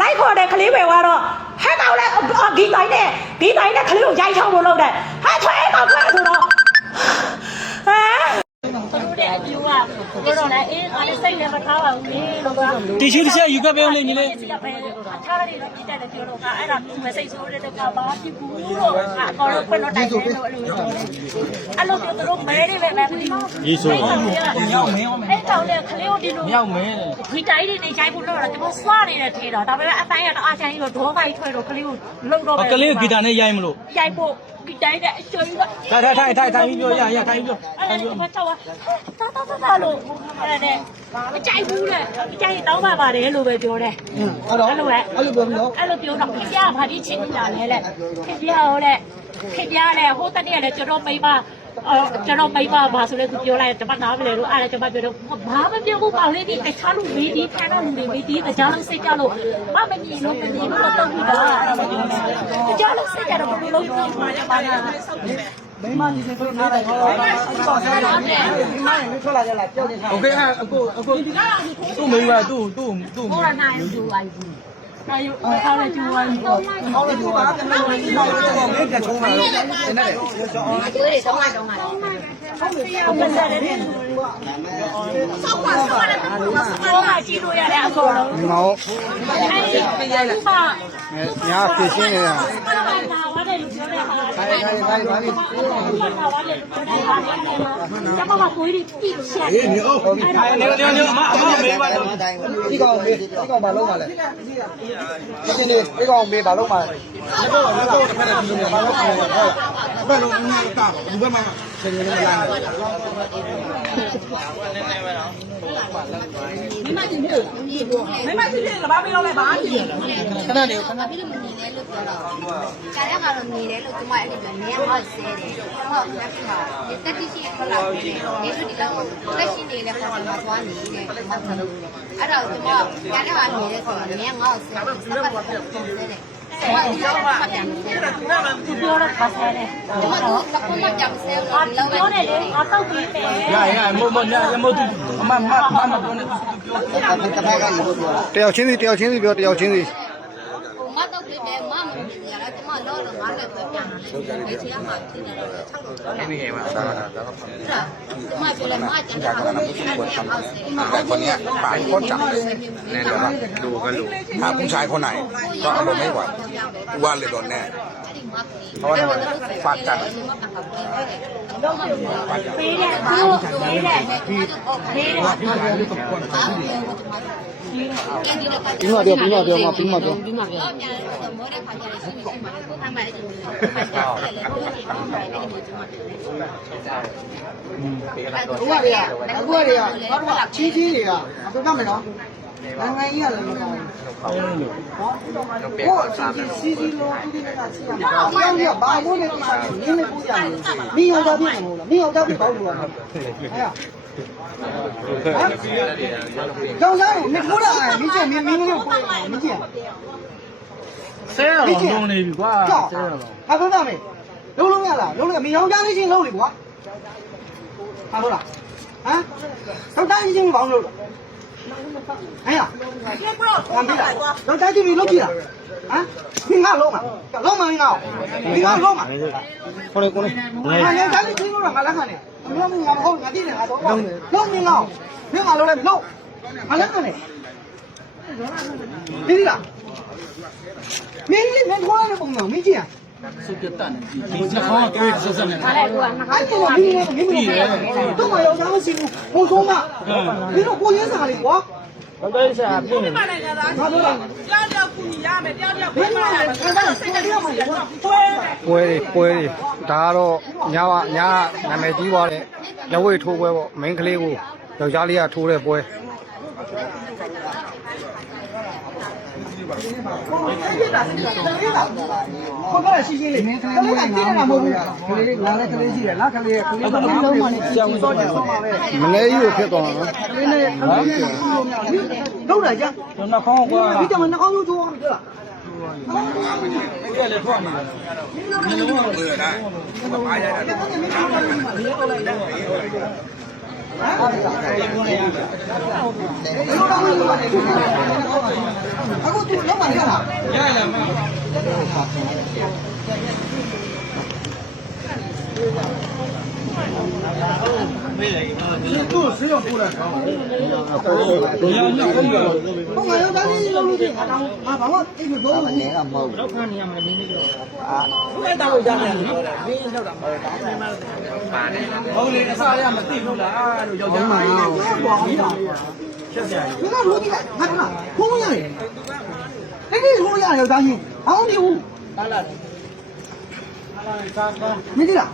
လိုက်ခေါ်တယ်ကလေးပဲကတော့ဟဲ့ကောင်လည်းဒီတိုင်းနဲ့ကလေးကိုရိုက်ချောင်းလို့လုပ်တယ်ဟာထွေးကောင်ထွက်ဆိုတော့ဟမ်သူတို့တဲ့အကျိုးကပြောတော့လေအေးအားစိတ်လည်းမထားပါဘူးလေလို့ကတီရှူတစ်ချက်ယူခဲ့ပေးဦးလေညီလေးထားရတယ်လို့ပြတဲ့ပြောတော့ကအဲ့ဒါမစိတ်ဆိုးတဲ့ကဘာဖြစ်ဘူးလို့အကောင်တော့ဖွင့်တော့တိုက်တယ်လို့အဲ့လိုပြောတယ်အဲ့လိုပြောသူတို့မဲတွေပဲမသိဘူးရေးဆိုမြောက်မဲအဲ့ကောင်လည်းခလေးကိုဒီလိုမြောက်မဲဒီတိုင်းတွေနေချိုက်ဖို့လို့တော့ကျွန်တော်စွာနေတဲ့ထဲတော့ဒါပေမဲ့အတိုင်းကတော့အားချိုင်းပြီးတော့ဒေါပိုက်ထွက်တော့ကလေးကိုလုံတော့ပဲကလေးကိုဂီတာနဲ့ရိုက်မလို့ရိုက်ဖို့ဒီတိုင်းတဲ့အကျွေးကထိုင်ပြီးပြောရထိုင်ပြီးပြောအဲ့ဒါကတော့တာလို့အဲ့ဒါအကြိုက်ဘူးလေအကြိုက်တောင်းပါပါတယ်လို့ပဲပြောတယ်အဲ့လိုပဲအဲ့လိုပြောပြီးတော့အဲ့လိုပြောတော့ခင်ဗျာဘာဒီချင်းနေတာလဲလေခင်ဗျာဟိုလေခင်ဗျာလေဟိုတနေ့လေကျွန်တော်မိမဘာဆိုလဲသူပြောလိုက်ကျွန်မနားမလဲလို့အဲ့ဒါကျွန်မပြောတော့ဘာမပြောဘူးပေါ့လေဒီတခြားလူဝေးဒီဖန်တော့လူတွေဝေးဒီတခြားလုံးစိတ်ကြလို့မမမြင်လို့မမြင်ဘူးတော့တော့ပြီးတော့တခြားလုံးစိတ်ကြတော့ဘယ်လိုလုပ်ပြီးမှလဲပါလားမိမကြီးတွေနားတယ်ဟောဆောဆဲတယ်မိမရင်ထွက်လာကြလားကြောက်နေတာโอเคအခုသူ့မိန်းမသူ့ဟောနာယူယူပါဘူးနာယူအားလည်းကျူဝိုင်းတော့ဟောလို့ပါပြန်လို့ဒီမှာတော့မေးပြန်ချုံးလာလို့နည်းနည်းကျွေးတော့မှဟုတ်တယ်ဆက်တယ်ဆောက်ပါလည်းဘောကကြည့်လို့ရတယ်အကုန်လုံးငေါအဲ့ဒီပါညာပြရှင်းနေတာဘာလဲလို့ပြောတဲ့ဟာကျမကကိုကြီးတိချက်အေးနေအောင်ဟောပြီနေအမမေးပါတော့ဒီကောင်ဘာလုံးပါလဲဒီကောင်မေးဘာလုံးပါလဲဘယ်လိုလဲတာဒီဘက်မှာဆင်းနေမလားမိမချင်းလို့မိမချင်းလို့ဘာပြောလဲဘာကြည့်ခဏနေခဏပြီးတော့မနေလဲလို့ပြောတော့ကာရကတော့နေတယ်လို့ဒီမှာအဲ့ဒီပြောနေမှာဆဲတယ်ဟောလက်ပြမှာတက်တိရှိထွက်လာတယ်နေလို့ဒီလောက်လက်ရှိနေလဲခေါ်မှာသွားနေတယ်အဲ့တော့ဒီမှာကာရကနေလဲဆိုတော့နေငါ့ဆဲတယ်စပတ်ပတ်ဆဲတယ်ဘာလို့လဲမပြန်ဘူးသူပြောတော့ခါဆဲတယ်ဒီမှာတော့ကမပြန်ဆဲလို့လောက်ပဲပြောတယ်လေငါတော့ပြီးမယ်ရမို့သူအမပြောနေတယောက်ချင်းစီပြောတယောက်ချင်းစီမတော့ပြီးတယ်မမမြင်ရတာဒီမှာတော့ငါလည်းပဲပြန်လာတယ်ဒီချာမှာဖြစ်နေတော့6တော့တော့လည်းဒီမှာပြောလဲမကျန်တာကတော့ဒီမှာคนเนี้ยป่ายคนจับเนี่ยเดี๋ยวนะดูก็รู้หาผู้ชายคนไหนก็อารมณ์ไม่ไหวว่าเลยโดนแน่เพราะว่าฝากจัดပေးတယ်သူပေးတယ်ပြီးမှပြောမောတဲ့ခါကျရင်ရှိမှာကိုထားမှအဲ့ဒီအခုကဘာလို့ချင်းတွေကဘယ်ကမနော်နိုင်ငံကြီးကလည်းမကောင်းဘူးဟောစီစီလိုဒီကစီရမှာဘာဘာမိုးနေကိစ္စနင်းနေပူကြတယ်မင်းအောင်ကြပြည့်မလို့လားမင်းအောင်ကြပြည့်ပေါ့လို့လားအဲ့ကြောင့်ဆိုင်နေခိုးတာမင်းကျမင်းလို့ပို့မင်းကျဆဲတော့လုံးနေပြီကွာဆဲတော့ဟာပြောတာမေလုံးလုံးရလားလုံးလုံးမင်းအောင်ကြနေချင်းလုံးလေကွာဟာလို့လားဟမ်တော့တိုင်းချင်းဘောင်းလို့哎呀，我没来，老家就没落地了，啊，你看落嘛，落嘛你看，你看落嘛，过来过来，啊，老家就听落了，俺来看呢，我们往后俺弟弟还多，落没落，没俺落来没落，俺来看呢，没地了，没拖来的崩了，没见。สุดตันဒီစခေါင်းတွေဆက်ဆက်နေတယ်အဲ့ဒီတော့မင်းတို့မရောက်သားမရှိဘူးဘုံဆုံးမမင်းတို့ကိုရင်းစားလေကွာတော့တိုင်းစားပြင်းနေဘာလို့လဲကြောက်ကြောက်ကူညီရမယ်ကြောက်ကြောက်ပြန်လာမယ်စိတ်တရားမှလည်းပွဲဒါကတော့ညာနာမည်ကြီးသွားတဲ့လက်ဝဲထိုးပွဲပေါ့မိန်းကလေးကိုယောက်ျားလေးကထိုးတဲ့ပွဲခေါ်ကြရရှိရှိလေးကလေးကတည်နေတာမဟုတ်ဘူးကလေးလာလည်းကလေးရှိတယ်လားကလေးကလေးကလုံးလုံးမှလည်းကြောင်စောတယ်မလဲကြီးကိုဖြစ်သွားတာနော်ကလေးနဲ့လုံးတာကြနှာခေါင်းကွာဒီကြောင်နှာခေါင်းရိုးချိုးအောင်ကြလားအဲ့ဒါလည်းထွက်နေတယ်ဒီလိုမျိုးเออได้ป่ายได้အခု လောက်မှရလား ရရမှာ သူ့ဆေးရုံပို့လိုက်တော့ဘယ်ရောက်ညောက်ပြီးတော့ ဟောငါရောတိုင်းကြီးလုံးလို့ချင်းငါဘာမှအိတ်မတော့ဘူး တော့ခါနေရမှာနင်းနေတော့အဲ့တောက်ကြတယ်နော်နင်းရောက်တာပါတယ်ဟုတ်လေအစားရမသိဘူးလားအဲ့လိုယောက်ျားမကြီး ဘာမှမရ ချက်ကြရ ဘူးငါတို့ကြီးငါကဖုန်းရတယ်တိတ်တိတ်ဖုန်းရတယ်တိုင်းကြီးဘာမှမဖြစ်ဘူး လာလာစားကောင်း မင်းလား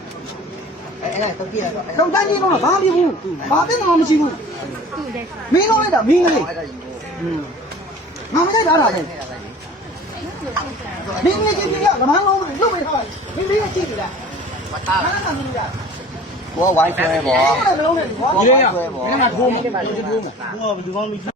အဲ့တော့ပြရတော့တိုင်းကြီးတော့ဘာမှမဖြစ်ဘူးဘာသိမှမရှိဘူးမင်းလုံးလိုက်တာမင်းလေးငါမကြိုက်တာလားချင်းမင်းလေးချင်းပြရကမန်းလုံးလုတ်ပေးထားမင်းလေးကကြည့်နေတာဘာသာမင်းရ ကိုဝိုင်းဆွဲပေါ့ အဲ့ဒါလုံးနဲ့ကွာ ဒီရရမင်းကထိုးမှာထိုးမှာဟိုကဘယ်သူမှမ